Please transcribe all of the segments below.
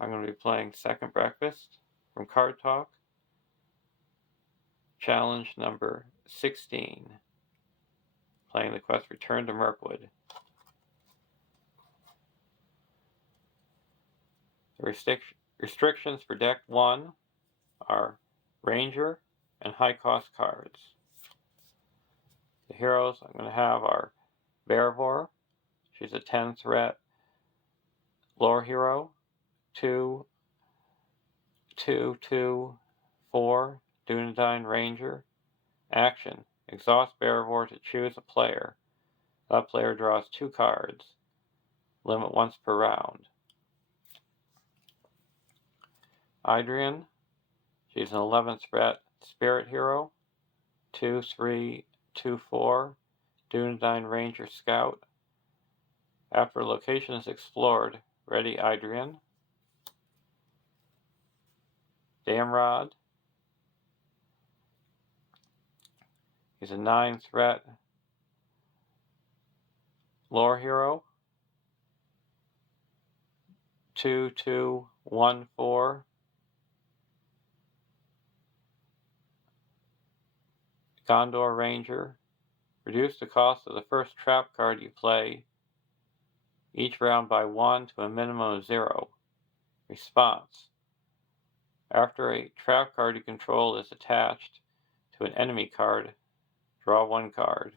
I'm going to be playing Second Breakfast from Card Talk. Challenge number 16. Playing the quest Return to Mirkwood. The restrictions for deck 1 are Ranger and high cost cards. The heroes I'm going to have are Bearvor. She's a 10 threat lore hero. 2, 2, 2, 4 Dunedain Ranger. Action. Exhaust Bearvor to choose a player. That player draws 2 cards. Limit once per round. Idrian. She's an 11th threat spirit hero. 2, 3, 2, 4 Dunedain Ranger Scout. After a location is explored, ready Idrian. Damrod. He's a 9 threat lore hero. 2, 2, 1, 4 Gondor Ranger. Reduce the cost of the first trap card you play each round by 1 to a minimum of 0. Response. After a trap card you control is attached to an enemy card, draw 1 card.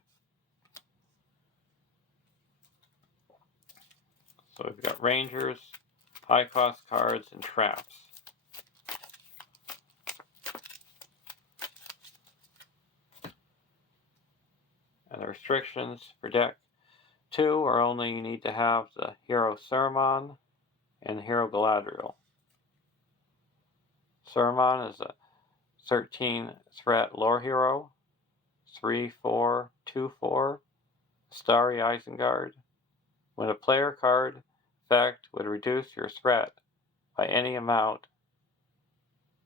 So we've got Rangers, high cost cards, and traps. And the restrictions for deck 2 are only you need to have the hero Saruman and the hero Galadriel. Saruman is a 13 threat lore hero. 3, 4, 2, 4 Starry Isengard. When a player card effect would reduce your threat by any amount,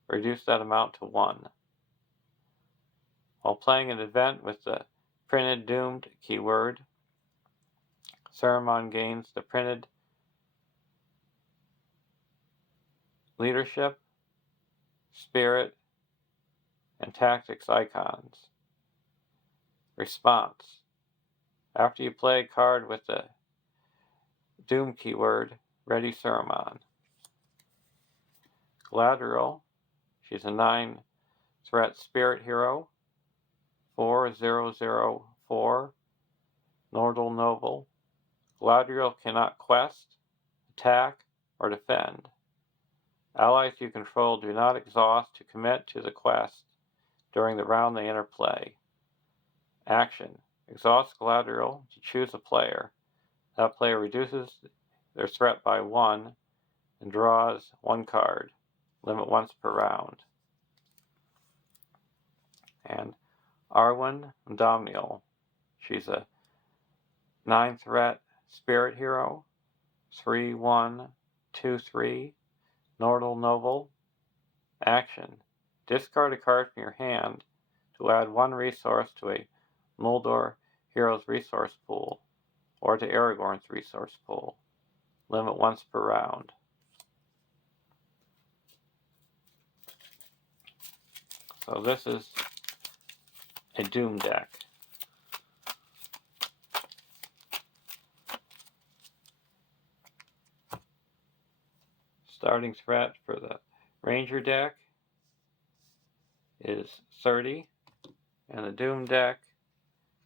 reduce that amount to 1. While playing an event with the printed doomed keyword, Saruman gains the printed leadership, spirit, and tactics icons. Response. After you play a card with the doom keyword, ready Saruman. Galadriel. She's a 9 threat spirit hero. 4004 Nordal Noble. Galadriel cannot quest, attack, or defend. Allies you control do not exhaust to commit to the quest during the round they enter play. Action. Exhaust Galadriel to choose a player. That player reduces their threat by 1 and draws 1 card. Limit once per round. And Arwen Domniel. She's a 9 threat spirit hero. 3, 1, 2, 3 Nordal Noble. Action. Discard a card from your hand to add 1 resource to a Noldor hero's resource pool, or to Aragorn's resource pool. Limit once per round. So this is a Doom deck. Starting threat for the Ranger deck is 30, and the Doom deck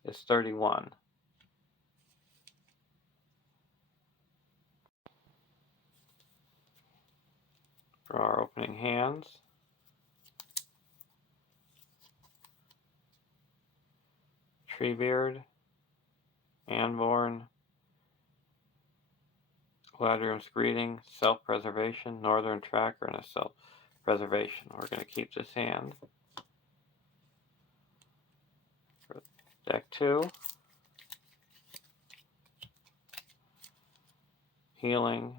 is 31. For our opening hands, Treebeard, Anborn, Galadriel's Greeting, Self-Preservation, Northern Tracker, and a Self-Preservation. We're going to keep this hand. For deck 2, Healing,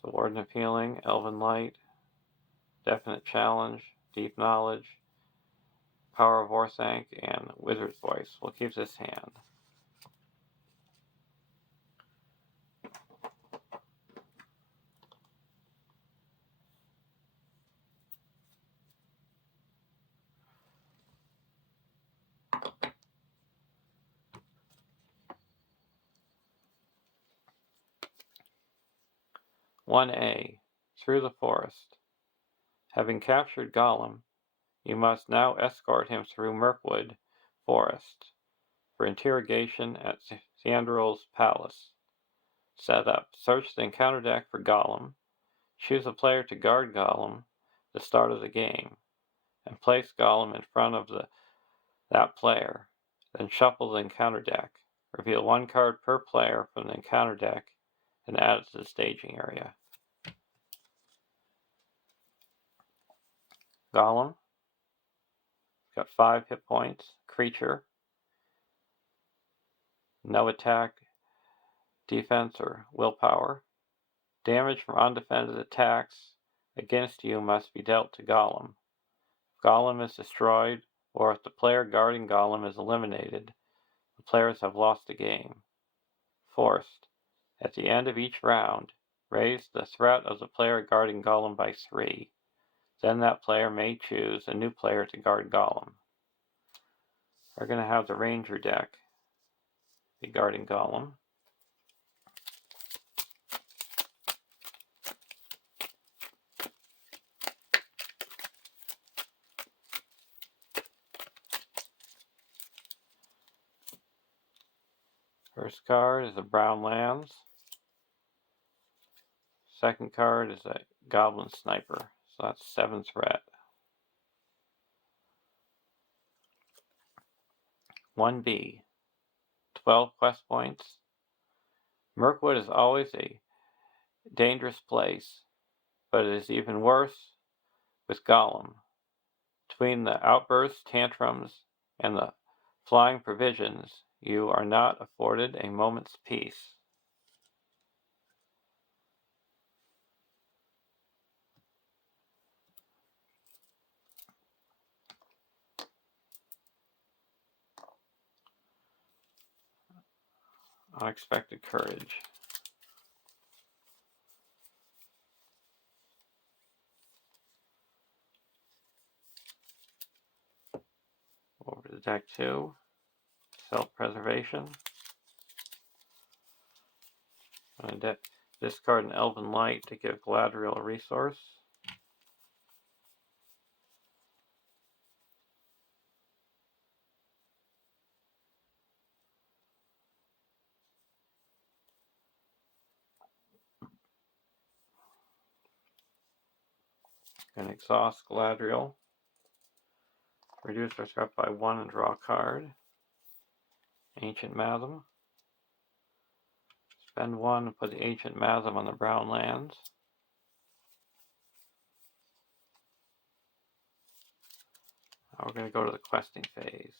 so Warden of Healing, Elven Light, Definite Challenge, Deep Knowledge, Power of Orthanc, and Wizard's Voice. We'll keep this hand. 1A, through the forest. Having captured Gollum, you must now escort him through Mirkwood Forest for interrogation at Thranduil's palace. Setup. Search the encounter deck for Gollum. Choose a player to guard Gollum at the start of the game, and place Gollum in front of that player. Then shuffle the encounter deck. Reveal one card per player from the encounter deck and add it to the staging area. Gollum. Got 5 hit points. Creature. No attack, defense, or willpower. Damage from undefended attacks against you must be dealt to Gollum. If Gollum is destroyed, or if the player guarding Gollum is eliminated, the players have lost the game. Forced. At the end of each round, raise the threat of the player guarding Gollum by 3. Then that player may choose a new player to guard Gollum. We're going to have the Ranger deck be guarding Gollum. First card is a Brown Lands. Second card is a Goblin Sniper, so that's 7 threat. 1B, 12 quest points. Mirkwood is always a dangerous place, but it is even worse with Gollum. Between the outbursts, tantrums, and the flying provisions, you are not afforded a moment's peace. Unexpected courage. Over to deck 2. Self-preservation. I'm going to discard an Elven Light to give Galadriel a resource. Going to exhaust Galadriel. Reduce our threat by 1 and draw a card. Ancient Mathem. Spend 1 and put the Ancient Mathem on the Brown Lands. Now we're going to go to the questing phase.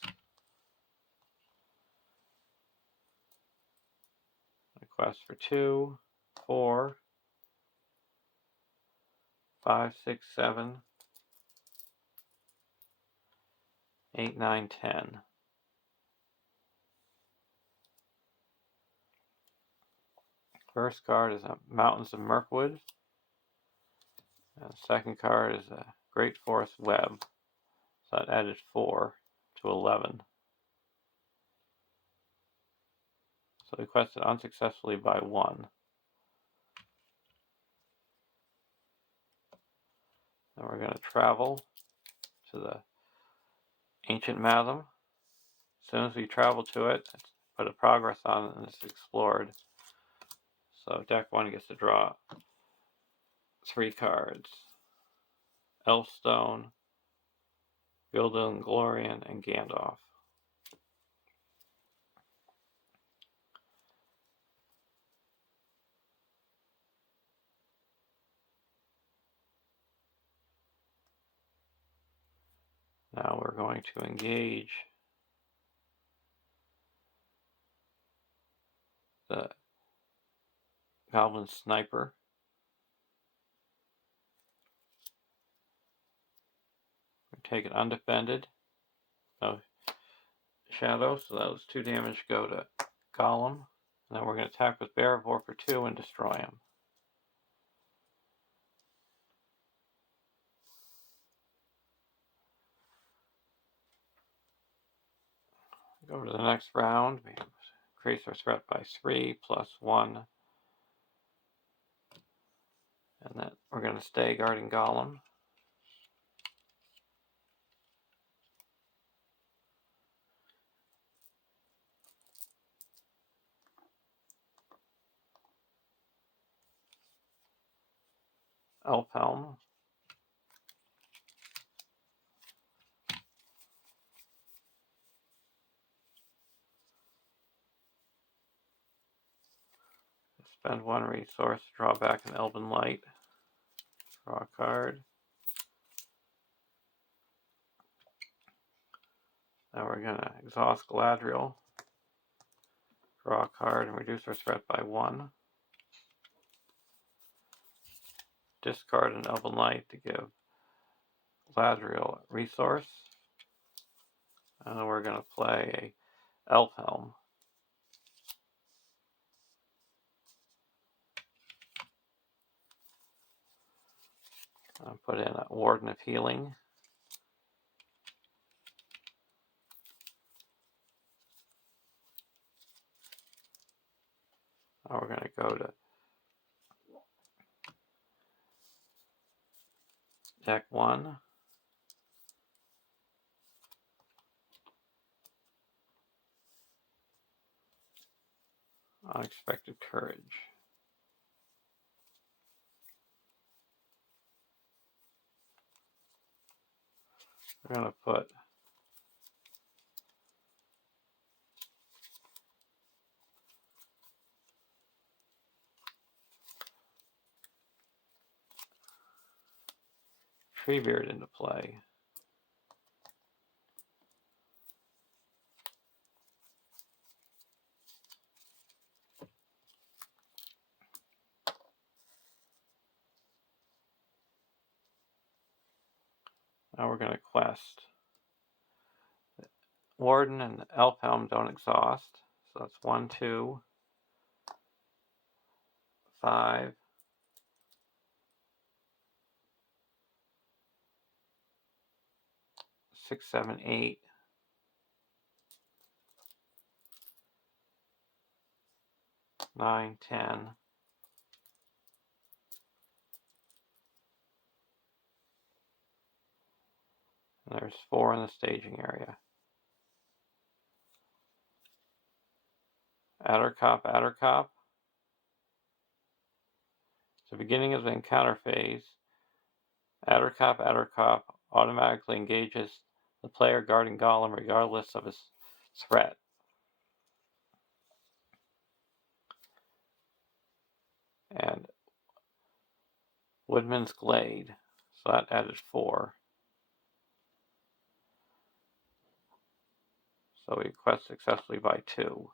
A quest for 2, 4, 5, 6, 7, 8, 9, 10. First card is a Mountains of Mirkwood. And the second card is a Great Forest Web. So that added 4 to 11. So we quested unsuccessfully by 1. Then we're going to travel to the Ancient Mathem. As soon as we travel to it, put a progress on it and it's explored. So deck 1 gets to draw 3 cards. Elfstone, Gilded Glorian, and Gandalf. Now we're going to engage the Goblin Sniper. We take it undefended. No shadow, so those 2 damage go to Gollum. And then we're going to attack with Bearvor for 2 and destroy him. Go to the next round. We increase our threat by 3 plus 1 And then we're going to stay guarding Golem. Elf Helm. Spend one resource to draw back an Elven Light. Draw a card. Now we're going to exhaust Galadriel. Draw a card and reduce our threat by 1. Discard an Elven Light to give Galadriel a resource. And we're going to play a Elf Helm. I'll put in a Warden of Healing. Now we're going to go to deck 1. Unexpected Courage. We're going to put Treebeard into play. Now we're going to quest. Warden and Elf Helm don't exhaust. So that's 1, 2, 5, 6, 7, 8, 9, 10. And there's 4 in the staging area. Addercop, Addercop. At the beginning of the encounter phase, Addercop, Addercop automatically engages the player guarding Golem regardless of his threat. And Woodman's Glade. So that added 4. So we quest successfully by 2.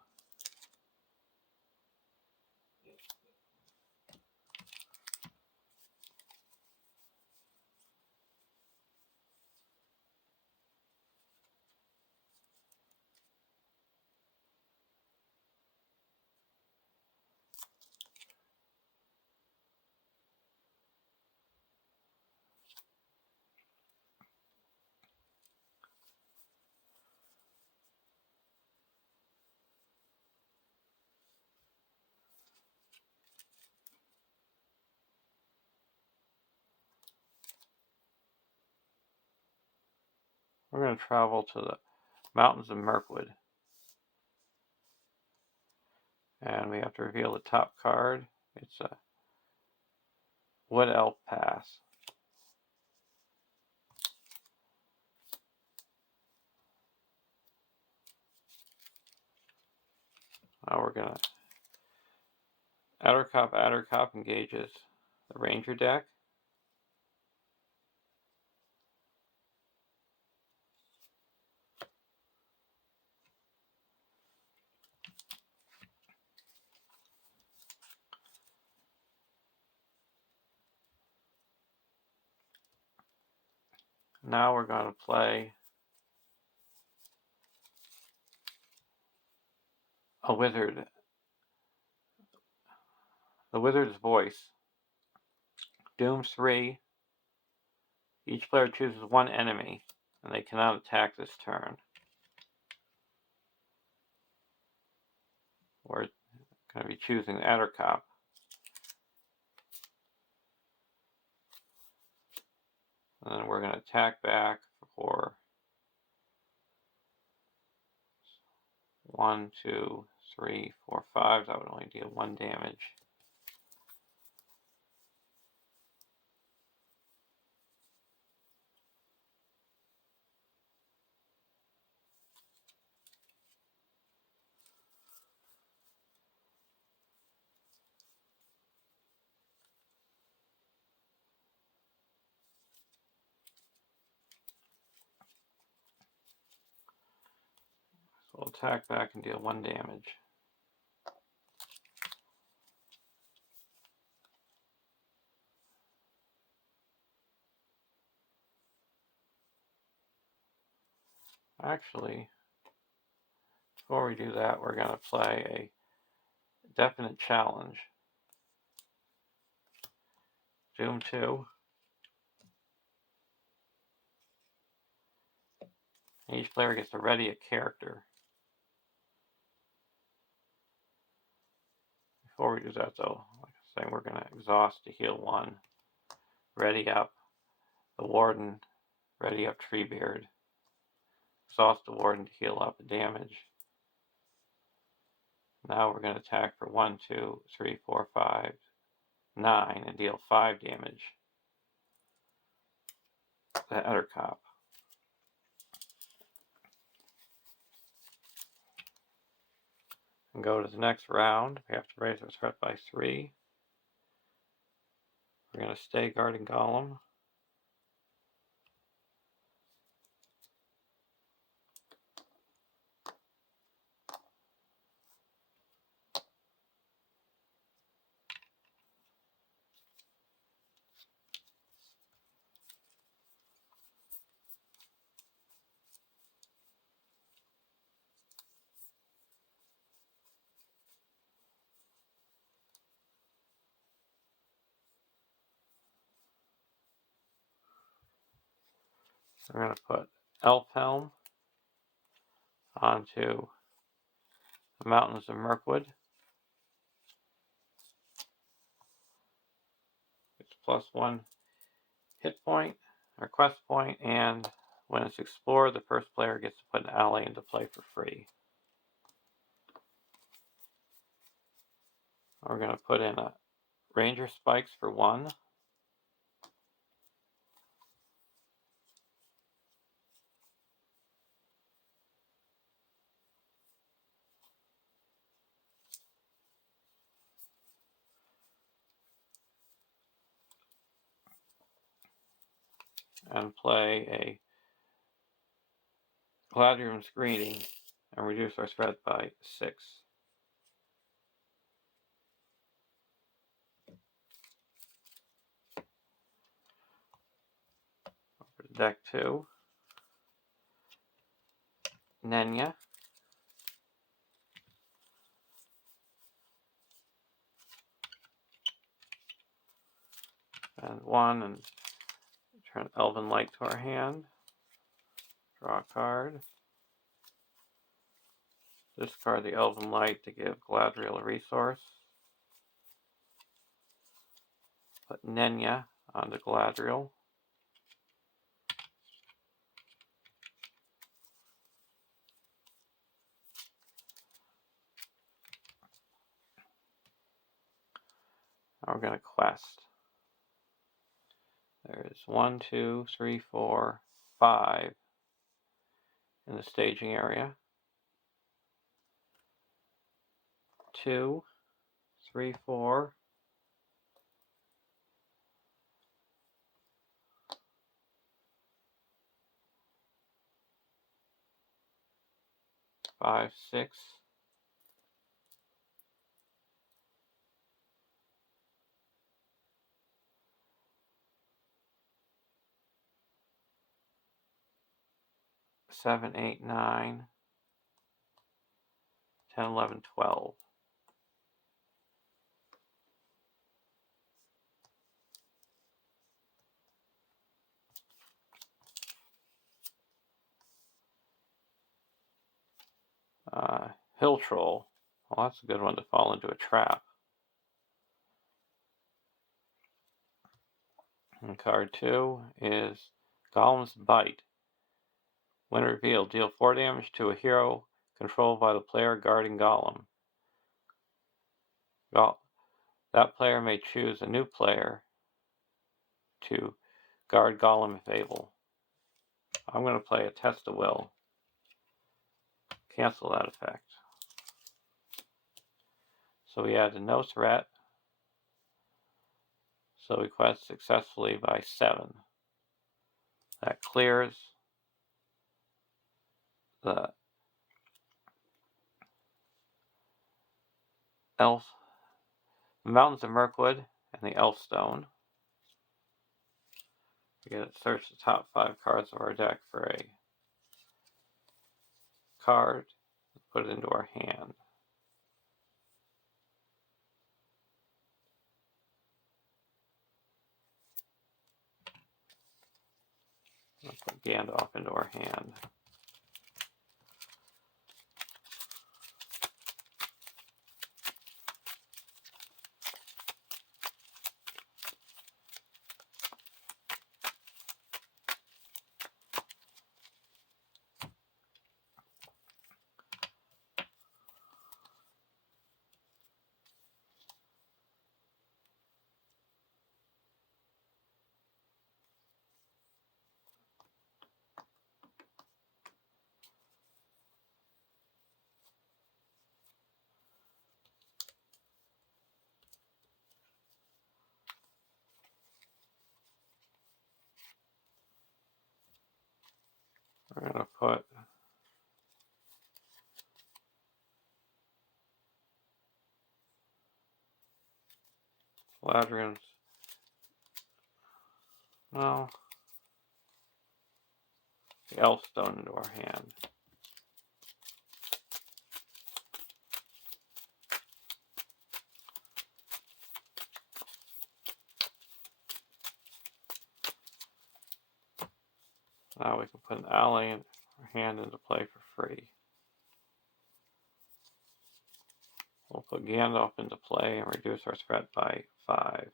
We're going to travel to the mountains of Mirkwood. And we have to reveal the top card. It's a Wood Elf Pass. Now we're going to Addercop, Addercop engages the Ranger deck. Now we're going to play a wizard. The Wizard's Voice. Doom 3. Each player chooses one enemy, and they cannot attack this turn. We're going to be choosing Addercop. And then we're going to attack back for 1, 2, 3, 4, 5. That would only deal 1 damage. So we'll attack back and deal 1 damage. Actually, before we do that, we're going to play a definite challenge. Doom 2. Each player gets to ready a character. Before we do that, though, like I say, we're going to exhaust to heal 1. Ready up the Warden. Ready up Treebeard. Exhaust the Warden to heal up the damage. Now we're going to attack for 1, 2, 3, 4, 5, 9 and deal 5 damage. The Ettercop. And go to the next round. We have to raise our threat by 3. We're going to stay guarding Golem. We're going to put Elf Helm onto the Mountains of Mirkwood. It's +1 hit point or quest point, and when it's explored, the first player gets to put an ally into play for free. We're going to put in a Ranger Spikes for 1. And play a Galadriel's Greeting and reduce our threat by 6. Over to deck 2. Nenya. And 1 and turn Elven Light to our hand. Draw a card. Discard the Elven Light to give Galadriel a resource. Put Nenya onto Galadriel. Now we're going to quest. There's 1, 2, 3, 4, 5 in the staging area. 2, 3, 4. 5, 6. 7, 8, 9. 10, 11, 12. Hill Troll. Well, that's a good one to fall into a trap. And card 2 is Golem's Bite. When revealed, deal 4 damage to a hero controlled by the player guarding Golem. That player may choose a new player to guard Golem if able. I'm going to play a Test of Will. Cancel that effect. So we added no threat. So we quest successfully by 7. That clears the Mountains of Mirkwood and the Elfstone. We get to search the top 5 cards of our deck for a card, put it into our hand. We'll put Gandalf into our hand. We're going to put Galadriel's, well, the Elfstone into our hand. Now we can put an ally in our hand into play for free. We'll put Gandalf into play and reduce our threat by 5.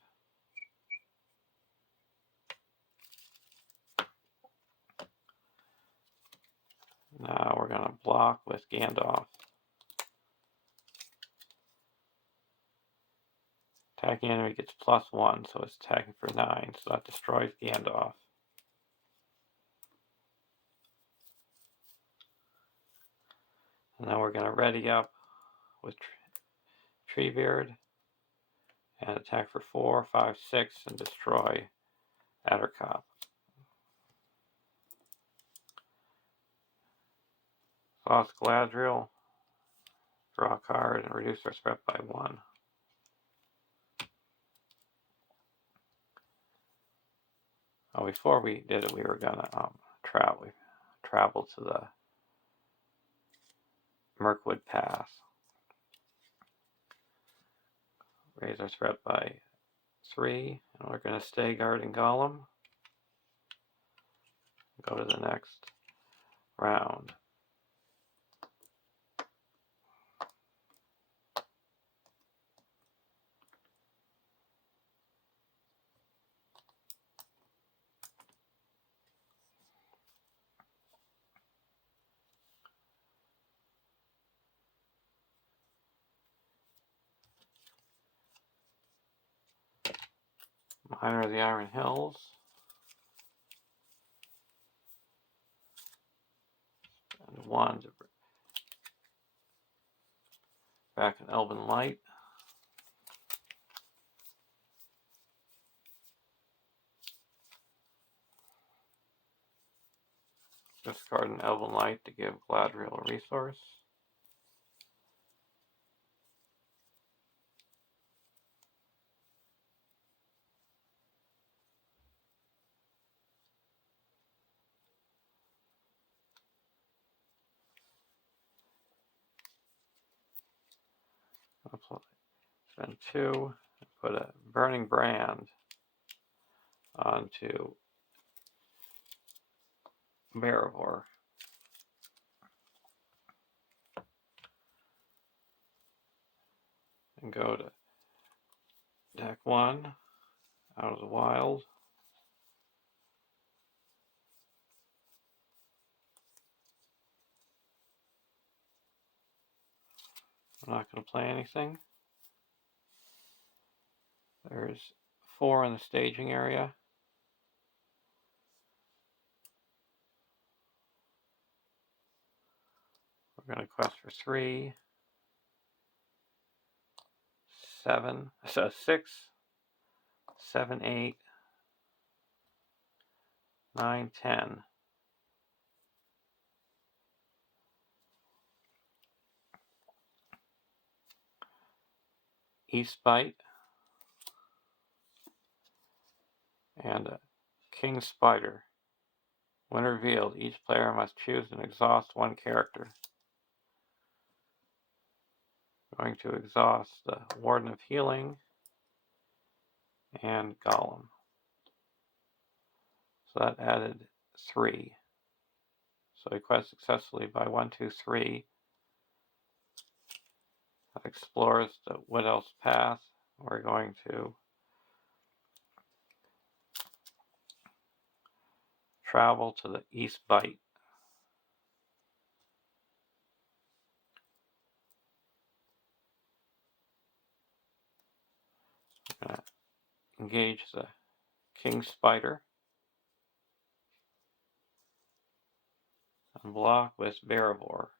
Now we're going to block with Gandalf. Attacking enemy gets +1, so it's attacking for 9, so that destroys Gandalf. And now we're going to ready up with Treebeard and attack for 4, 5, 6 and destroy Addercop. Lost Galadriel, draw a card and reduce our threat by 1. Oh, before we did it, we were gonna travel to the Mirkwood Pass. Raise our threat by 3, and we're gonna stay guarding Golem. Go to the next round. Miner of the Iron Hills. And 1 to back an Elven Light. Discard an Elven Light to give Galadriel a resource. Spend 2 and put a Burning Brand onto Marivor. And go to deck 1 out of the wild. I'm not going to play anything. There's 4 in the staging area. We're going to quest for 3, 7, so 6, 7, 8, 9, 10. East Bite and a King Spider. When revealed, each player must choose and exhaust 1 character. I'm going to exhaust the Warden of Healing and Golem. So that added 3. So we quest successfully by 1, 2, 3. That explores the Wood Elf's path. We're going to travel to the East Bite. We're going to engage the King Spider and block with Barabor.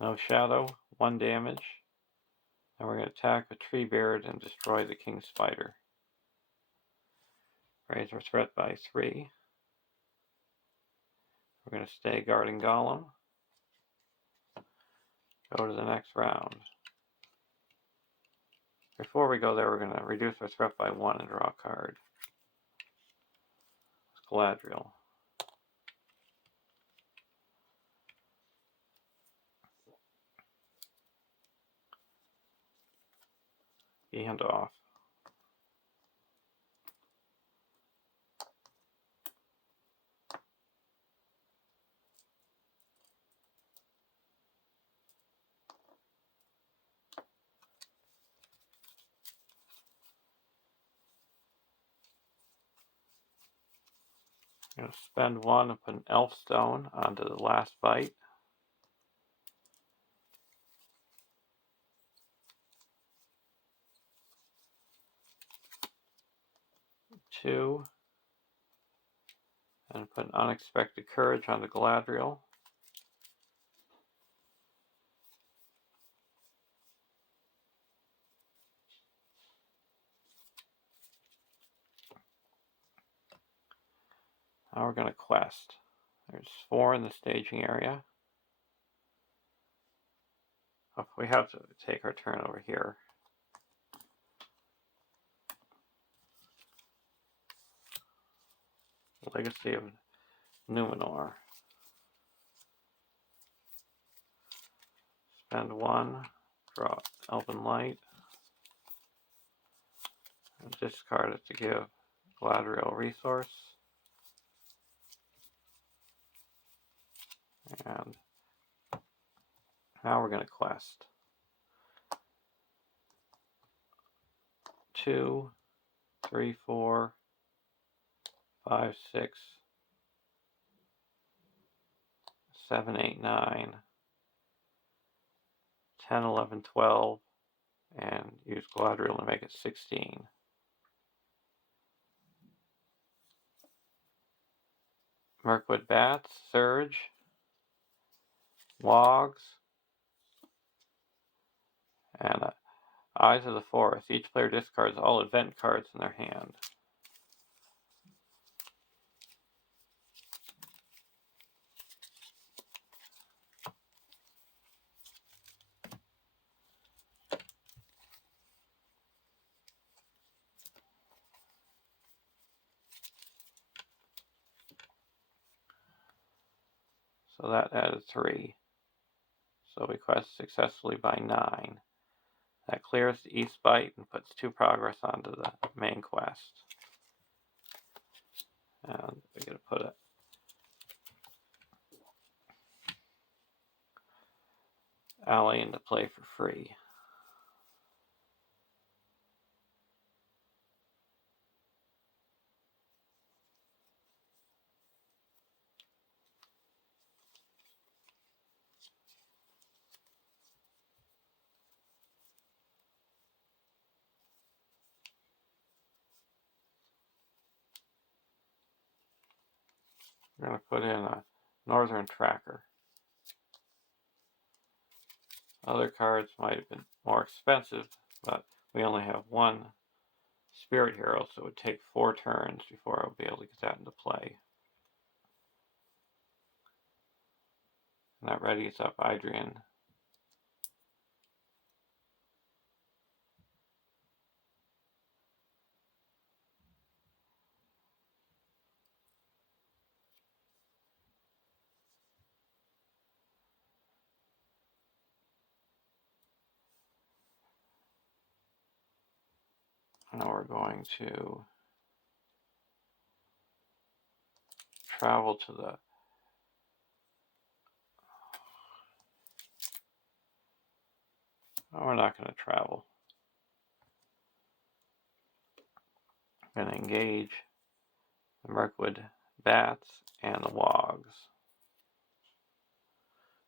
No shadow, 1 damage. And we're going to attack with Treebeard and destroy the King Spider. Raise our threat by 3. We're going to stay guarding Golem. Go to the next round. Before we go there, we're going to reduce our threat by 1 and draw a card. It's Galadriel. Hand off. I'm going to spend 1 and put an Elf Stone onto the last bite. 2. And put an Unexpected Courage on the Galadriel. Now we're going to quest. There's 4 in the staging area. Oh, we have to take our turn over here. Legacy of Numenor. Spend 1, draw Elven Light, and discard it to give Galadriel resource. And now we're going to quest. 2, 3, 4, 5, 6, 7, 8, 9, 10, 11, 12, and use Galadriel to make it 16. Mirkwood Bats, Surge, Wogs, and Eyes of the Forest. Each player discards all event cards in their hand. So that added 3. So we quest successfully by 9. That clears the East Bite and puts 2 progress onto the main quest. And we're going to put it Ally into play for free. We're going to put in a Northern Tracker. Other cards might have been more expensive, but we only have one Spirit Hero, so it would take 4 turns before I would be able to get that into play. And that readies up Adrian. Now we're going to travel to the we're not going to travel. We're going to engage the Mirkwood Bats and the Wogs.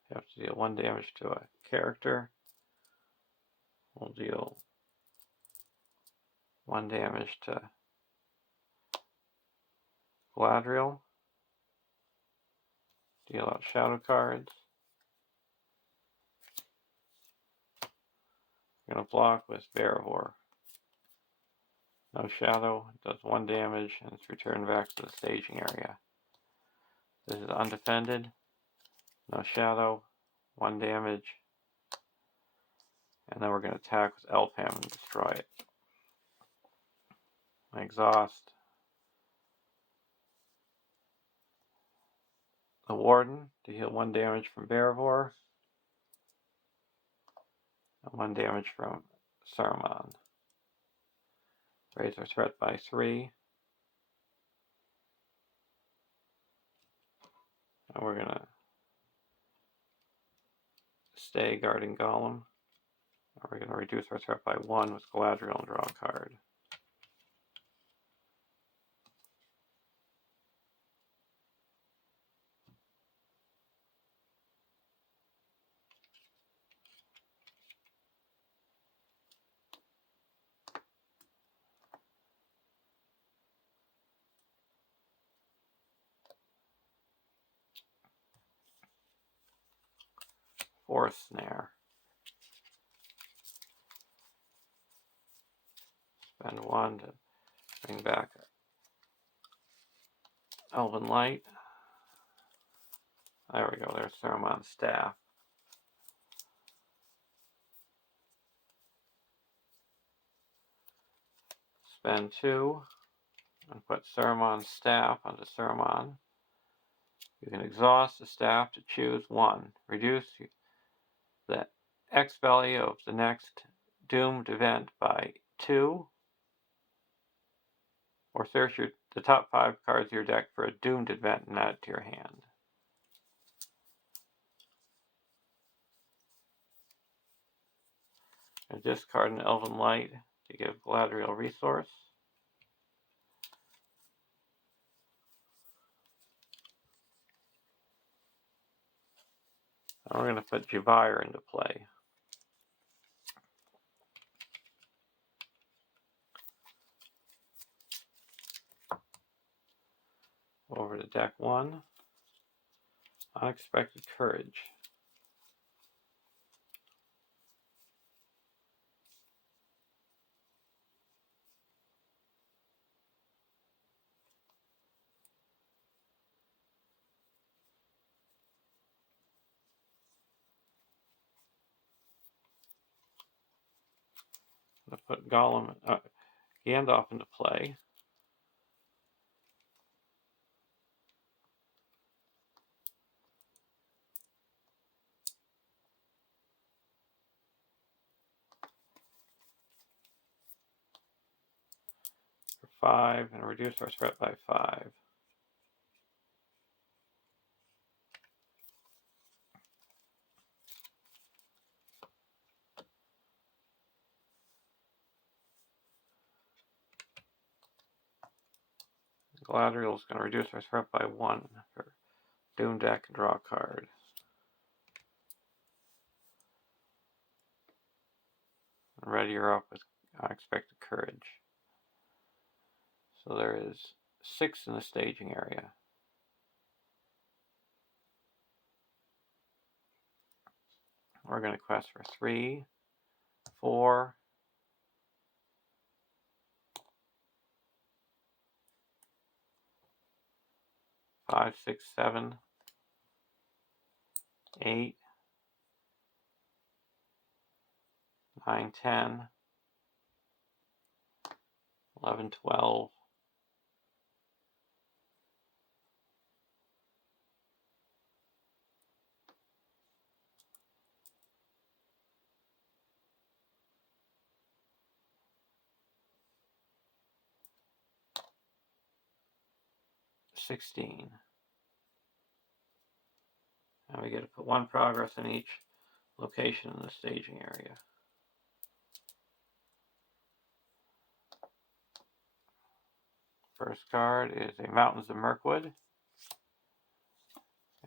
You have to deal 1 damage to a character. We'll deal 1 damage to Galadriel. Deal out shadow cards. We're going to block with Barivore. No shadow, does 1 damage, and it's returned back to the staging area. This is undefended. No shadow, 1 damage. And then we're going to attack with Elfham and destroy it. Exhaust. The Warden to heal 1 damage from Barivore. And 1 damage from Saruman. Raise our threat by 3. And we're going to stay guarding Golem. And we're going to reduce our threat by 1 with Galadriel and draw a card. Fourth Snare. Spend 1 to bring back Elven Light. There we go, there's Saruman's staff. Spend 2 and put Saruman's staff onto Saruman. You can exhaust the staff to choose 1. Reduce the X value of the next doomed event by 2. Or search the top 5 cards of your deck for a doomed event and add it to your hand. And discard an Elven Light to give Galadriel resource. And we're going to put Jivire into play. Over to deck 1. Unexpected Courage. I'm going to put Gandalf into play. For 5 and reduce our threat by 5. Galadriel is going to reduce our threat by 1 for Doom deck and draw a card. And ready her up with Unexpected Courage. So there is 6 in the staging area. we're going to quest for 3, 4, 5, 6, 7, 8, 9, 10, 11, 12, 16. And we get to put 1 progress in each location in the staging area. First card is a Mountains of Mirkwood.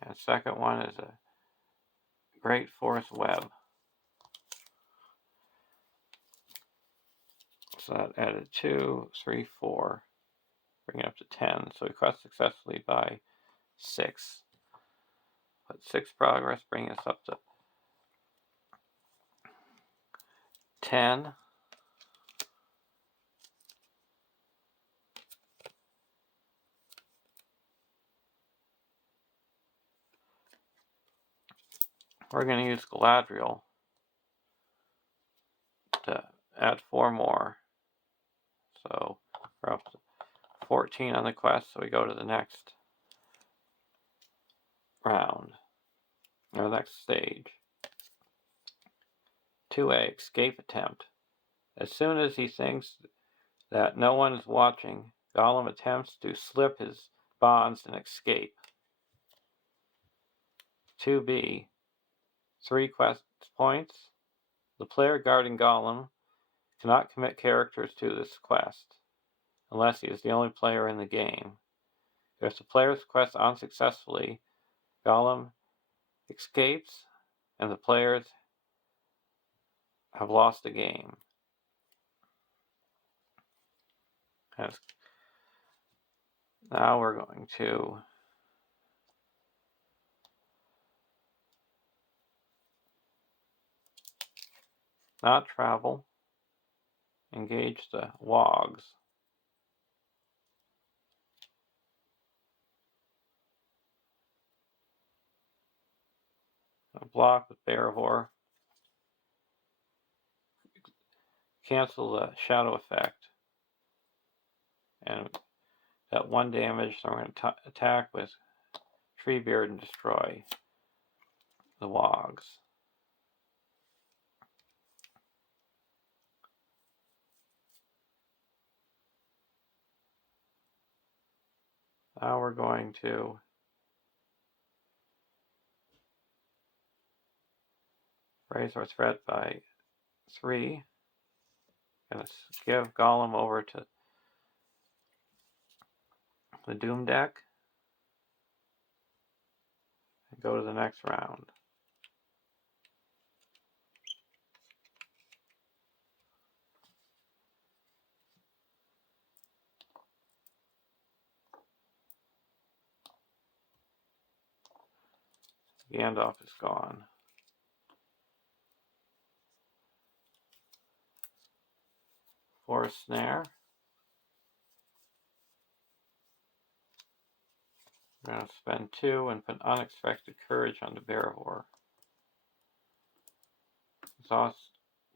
And the second one is a Great Forest Web. So that added 2, 3, 4, bring it up to 10. So we quest successfully by 6. Put 6 progress, bring us up to 10. We're going to use Galadriel to add 4 more. So we're up to 14 on the quest, so we go to the next round, or next stage. 2A, escape attempt. As soon as he thinks that no one is watching, Gollum attempts to slip his bonds and escape. 2B, 3 quest points. The player guarding Gollum cannot commit characters to this quest, unless he is the only player in the game. If the player's quest unsuccessfully, Gollum escapes, and the players have lost the game. Now we're going to not travel, engage the wogs. Block with Barivore. Cancel the shadow effect. And that 1 damage, so we're going to attack with Treebeard and destroy the wogs. Now we're going to raise our threat by 3. Going to give Gollum over to the Doom deck and go to the next round. Gandalf is gone. Forest Snare. I'm going to spend 2 and put Unexpected Courage onto Barivore. Exhaust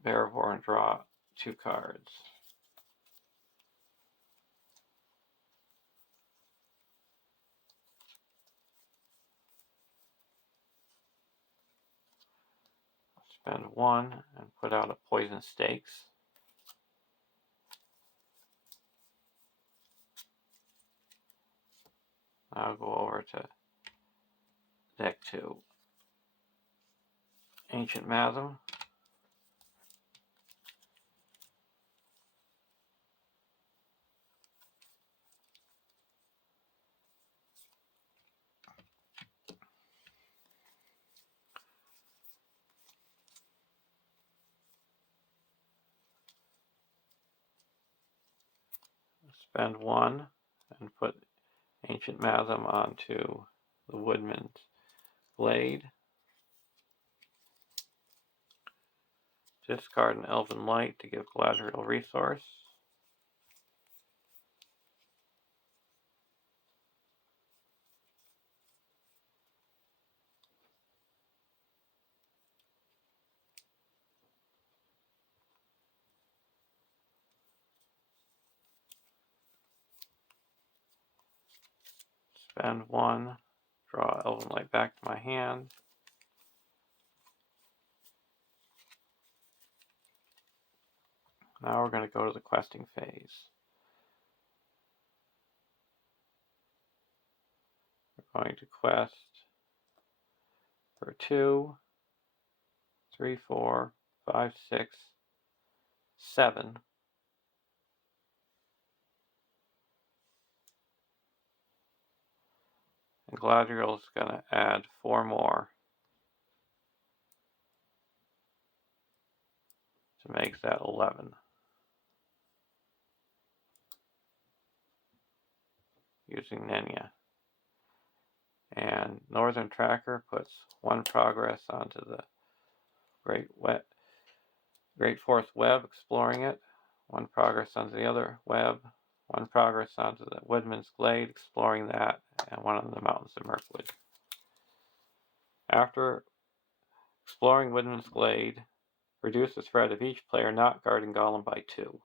Barivore and draw 2 cards. Spend 1 and put out a Poison Stakes. I'll go over to deck 2. Ancient Chasm. Spend 1 and put Ancient Chasm onto the Woodman's Blade. Discard an Elven Light to give Galadriel resource. Spend 1, draw Elven Light back to my hand. Now we're going to go to the questing phase. We're going to quest for 2, 3, 4, 5, 6, 7. And Galadriel is going to add 4 more to make that 11. Using Nenya. And Northern Tracker puts 1 progress onto the Great Forest Web, exploring it. 1 progress onto the other web. 1 progress onto the Woodman's Glade, exploring that, and 1 on the Mountains of Mirkwood. After exploring Woodman's Glade, reduce the threat of each player not guarding Gollum by 2.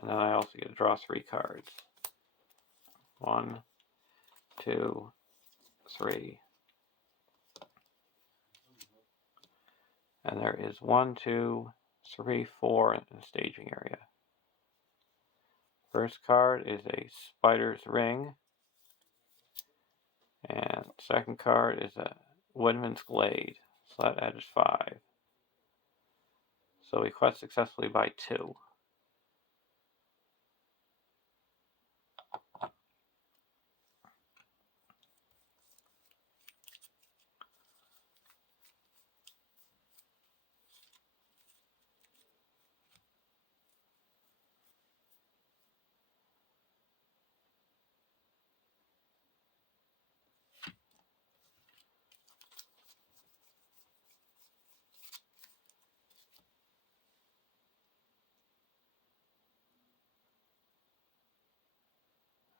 And then I also get to draw 3 cards. 1, 2, 3. And there is 1, 2, 3, 4 in the staging area. First card is a Spider's Ring. And second card is a Woodman's Glade. So that adds 5. So we quest successfully by 2.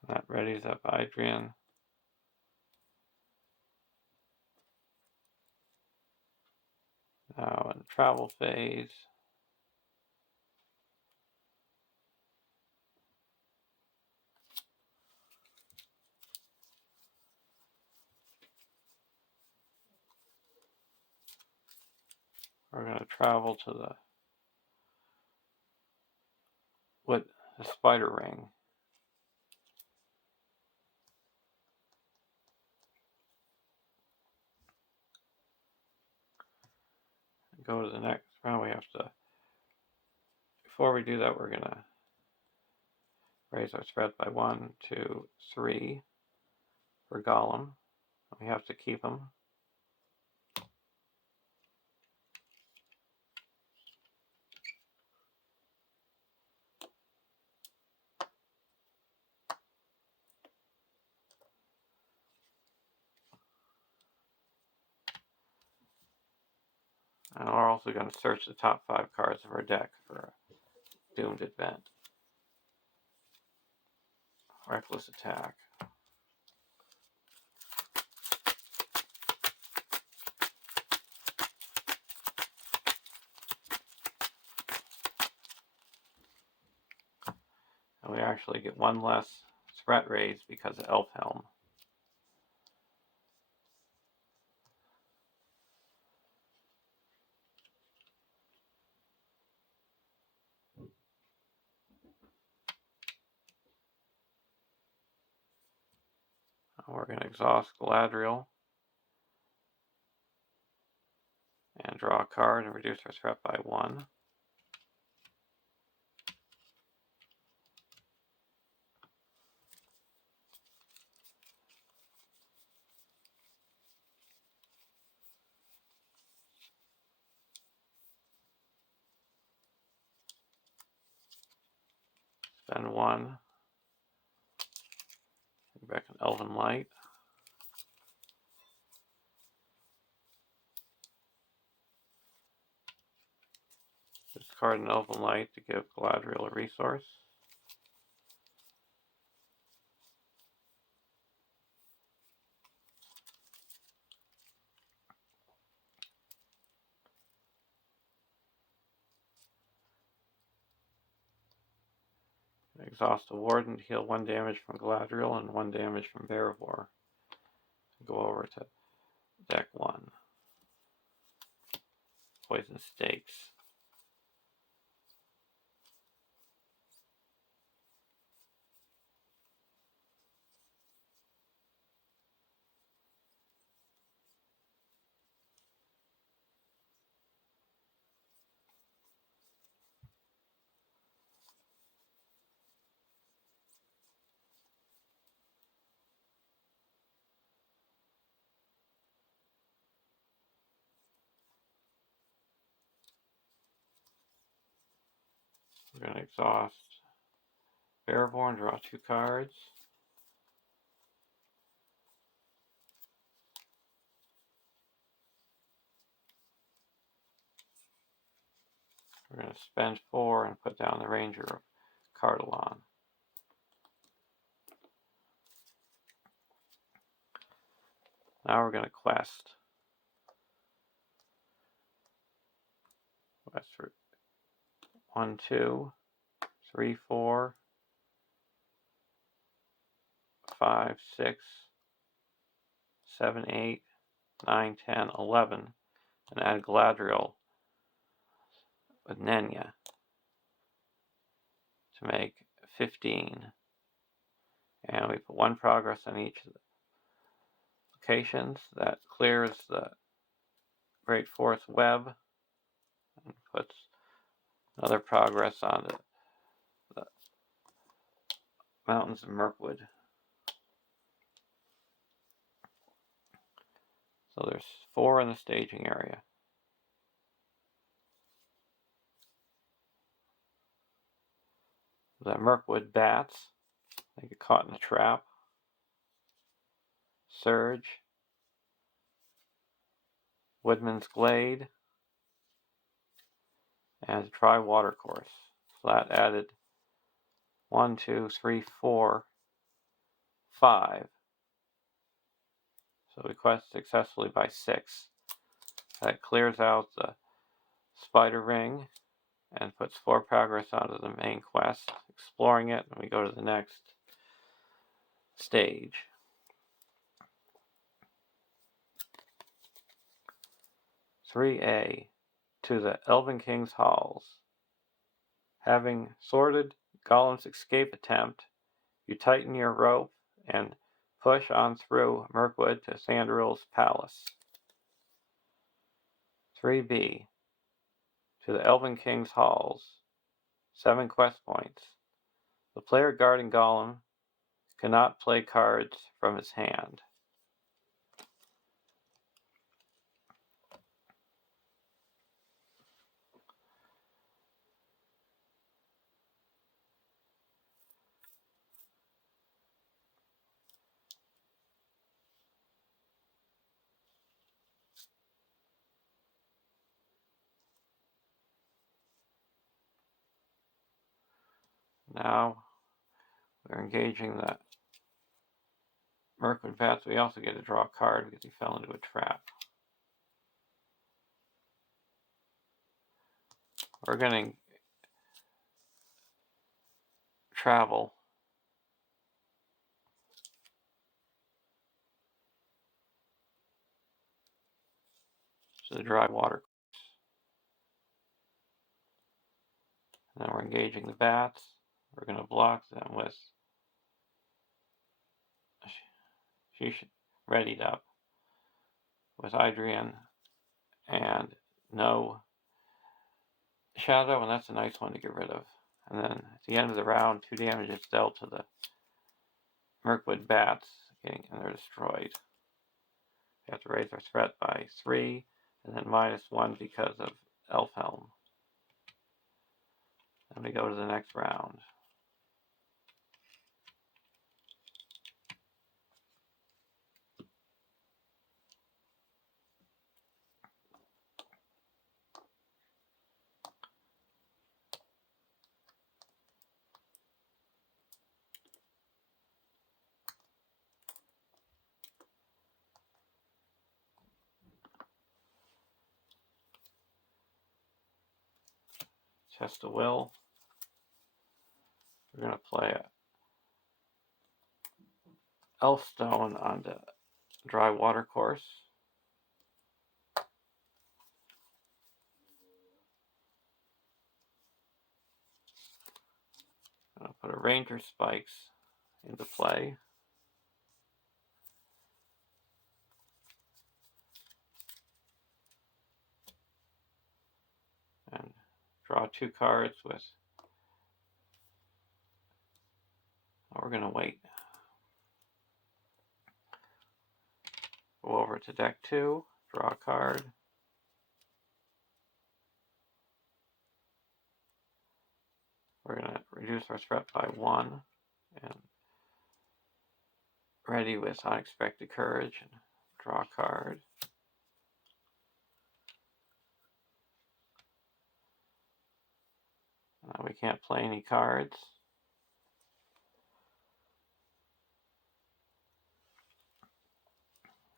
That readies up Adrian. Now in travel phase. We're going to travel to the Spider Ring. Go to the next round. We have to, before we do that, we're going to raise our threat by 1, 2, 3 for Gollum. We have to keep him. And we're also going to search the top 5 cards of our deck for a doomed event. Reckless attack. And we actually get 1 less threat raised because of Elfhelm. We're going to exhaust Galadriel and draw a card and reduce our threat by 1. Spend 1. Bring back an Elven Light. discard an Elven Light to give Galadriel a resource. Exhaust a Warden to heal 1 damage from Galadriel and 1 damage from Bearvor. Go over to deck 1. Poison Stakes. We're going to exhaust Bearvor and draw 2 cards. We're going to spend 4 and put down the Ranger of Cardolan. Now we're going to quest. Quest for 1, 2, 3, 4, 5, 6, 7, 8, 9, 10, 11, and add Galadriel with Nenya to make 15. And we put 1 progress on each of the locations. That clears the Great Forest Web and puts another progress on the Mountains of Mirkwood. So there's 4 in the staging area. The Mirkwood bats, they get caught in a trap. Surge, Woodman's Glade, and a dry water course. So that added 1, 2, 3, 4, 5. So we quest successfully by 6. That clears out the Spider Ring and puts 4 progress onto the main quest, exploring it, and we go to the next stage. "3A, to the Elven King's Halls. Having sorted Gollum's escape attempt, you tighten your rope and push on through Mirkwood to Sandril's palace. 3B, to the Elven King's Halls. 7 quest points. The player guarding Gollum cannot play cards from his hand. Now we're engaging the Mirkwood bats. We also get to draw a card because he fell into a trap. We're going to travel to the dry water course. And then we're engaging the bats. We're going to block them with she's readied up with Adrian and no shadow, and that's a nice one to get rid of. And then at the end of the round, 2 damage is dealt to the Mirkwood bats, and they're destroyed. We have to raise our threat by 3, and then -1 because of Elfhelm. Then we go to the next round. Test of will. We're going to play a Elfstone on the dry water course. I'm going to put a Ranger Spikes into play. And draw 2 cards with. We're going to wait. Go over to deck 2, draw a card. We're going to reduce our threat by 1 and ready with Unexpected Courage and draw a card. We can't play any cards.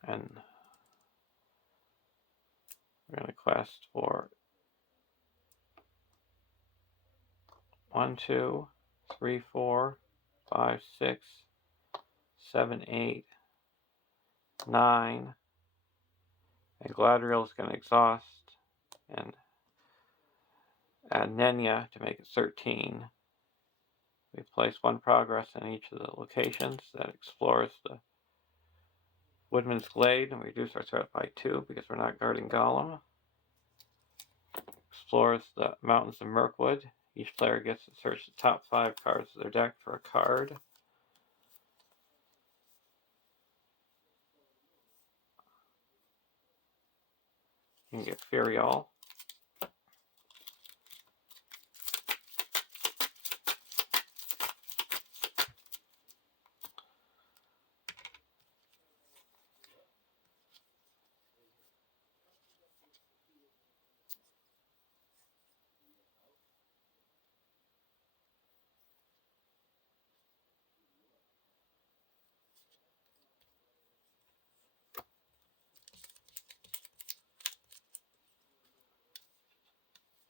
And we're going to quest for 1, 2, 3, 4, 5, 6, 7, 8, 9. And Galadriel is going to exhaust and add Nenya to make it 13. We place 1 progress in each of the locations that explores the Woodman's Glade, and we reduce our threat by 2 because we're not guarding Gollum. Explores the Mountains of Mirkwood. Each player gets to search the top 5 cards of their deck for a card. You can get Furial.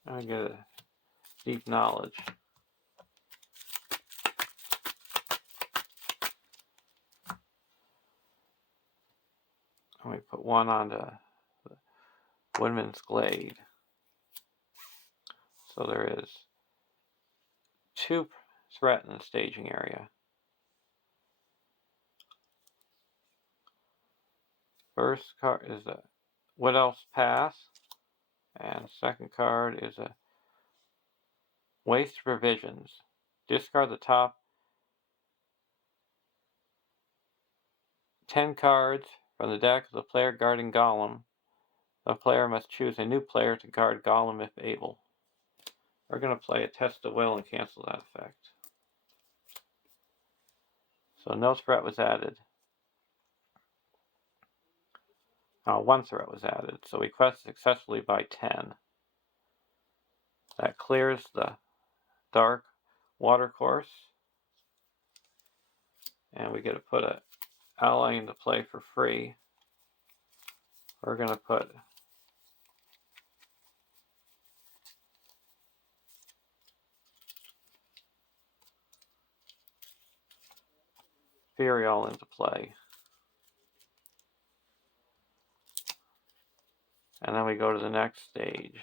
I get a Deep Knowledge. And we put 1 onto the Woodman's Glade. So there is 2 threat in the staging area. First card is a Wood Elf's Path, and second card is a Waste Provisions. Discard the top 10 cards from the deck of the player guarding Gollum. The player must choose a new player to guard Gollum if able. We're going to play a Test of Will and cancel that effect. So no threat was added. 1 threat was added, so we quest successfully by 10. That clears the dark watercourse, and we get to put an ally into play for free. We're going to put Furial into play. And then we go to the next stage.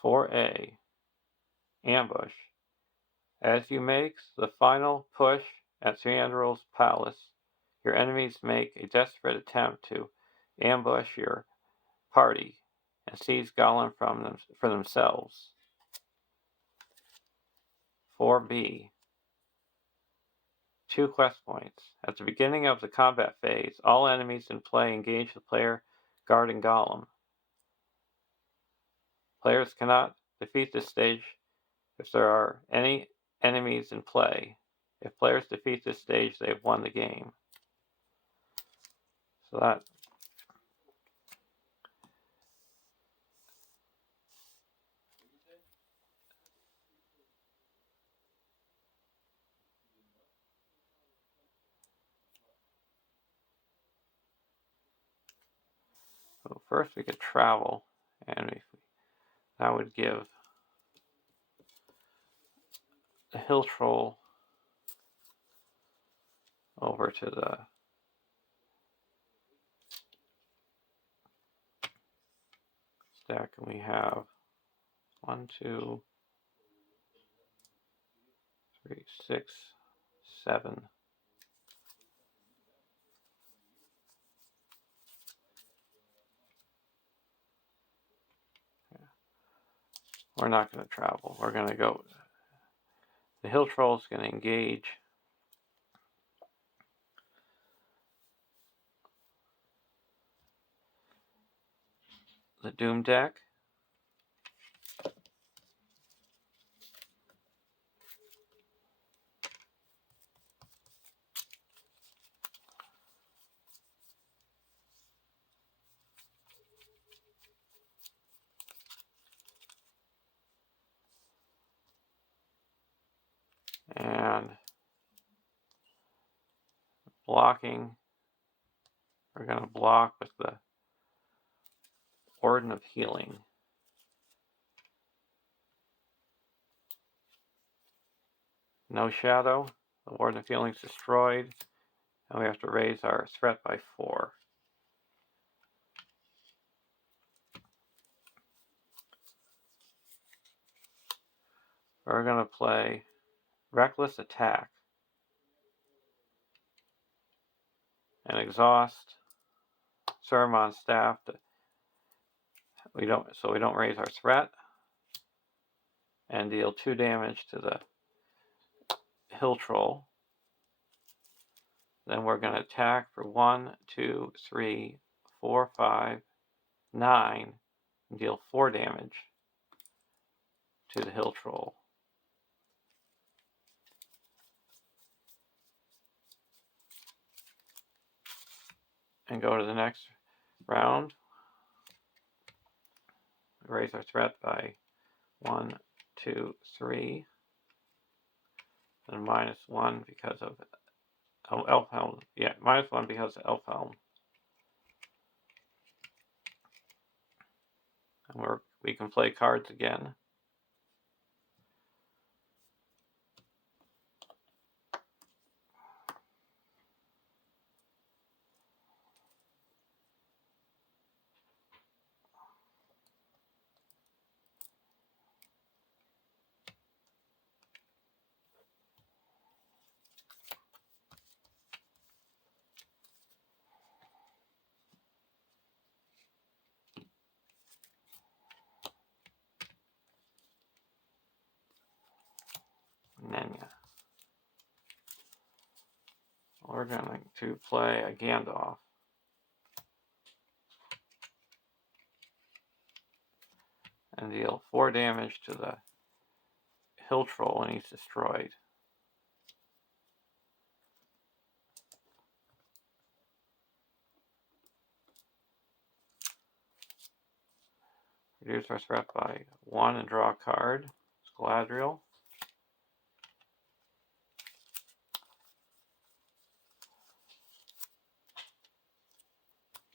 For A, Ambush. As you make the final push at Thranduil's palace, your enemies make a desperate attempt to ambush your party and seize Gollum for themselves. 4B, 2 quest points. At the beginning of the combat phase, all enemies in play engage the player guarding Gollum. Players cannot defeat this stage if there are any enemies in play. If players defeat this stage, they have won the game. So that So first we could travel, and that would give the hill troll over to the stack, and we have 1, 2, 3, 6, 7. We're not going to travel. We're going to go. The hill troll is going to engage the Doom deck. And blocking, we're going to block with the Warden of Healing. No shadow. The Warden of Healing is destroyed, and we have to raise our threat by 4. We're going to play Reckless Attack and exhaust Saruman's staff. We don't raise our threat, and deal 2 damage to the hill troll. Then we're going to attack for 1, 2, 3, 4, 5, 9, and deal 4 damage to the hill troll. And go to the next round. Raise our threat by 1, 2, 3, and -1 because of Elf Helm. Yeah, -1 because of Elf Helm. And we can play cards again. And then we're going to play a Gandalf. And deal 4 damage to the hill troll when he's destroyed. Reduce our threat by 1 and draw a card. It's Galadriel.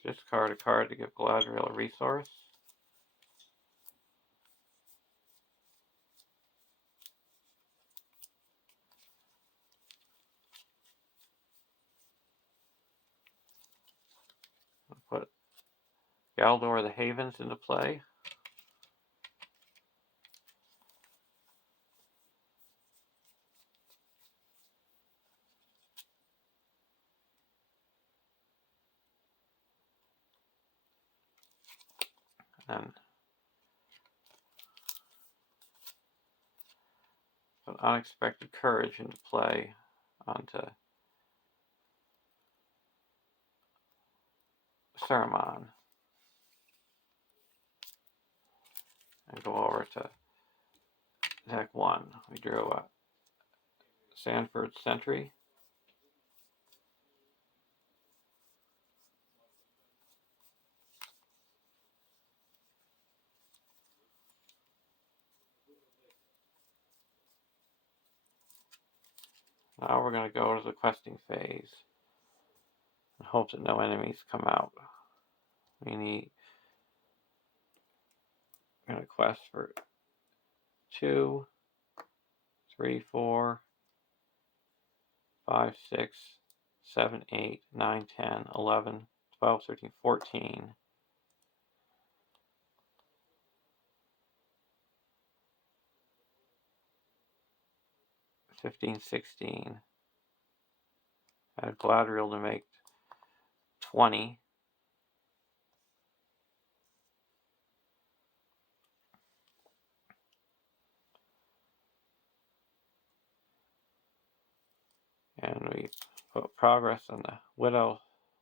Discard a card to give Galadriel a resource. I'll put Galdor the Havens into play. And put Unexpected Courage into play onto Saruman. And go over to deck 1. We drew a Sanford Sentry. Now we're going to go to the questing phase and hope that no enemies come out. We need I'm going to quest for 2, 3, 4, 5, 6, 7, 8, 9, 10, 11, 12, 13, 14. 15, 16. Add Galadriel to make 20. And we put progress on the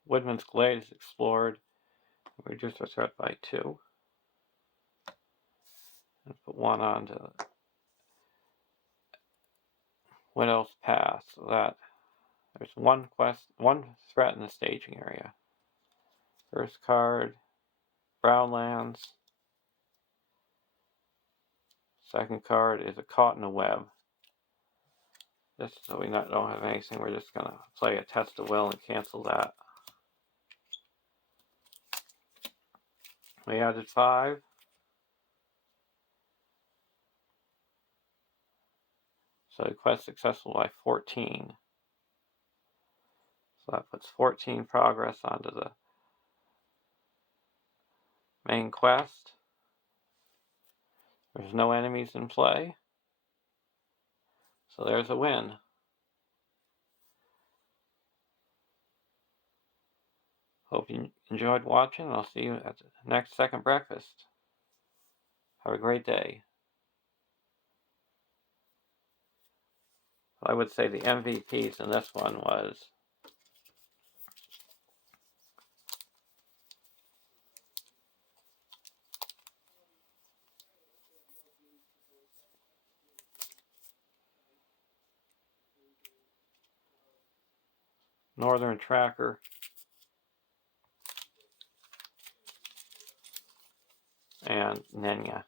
Woodman's Glade is explored. We reduce our threat by 2. And put 1 onto Widow's Path, so that there's one threat in the staging area. First card, Brownlands. Second card is a Caught in a Web. Just so we don't have anything, we're just going to play a Test of Will and cancel that. We added 5. So the quest successful by 14. So that puts 14 progress onto the main quest. There's no enemies in play. So there's a win. Hope you enjoyed watching. I'll see you at the next second breakfast. Have a great day. I would say the MVPs in this one was Northern Tracker and Nenya.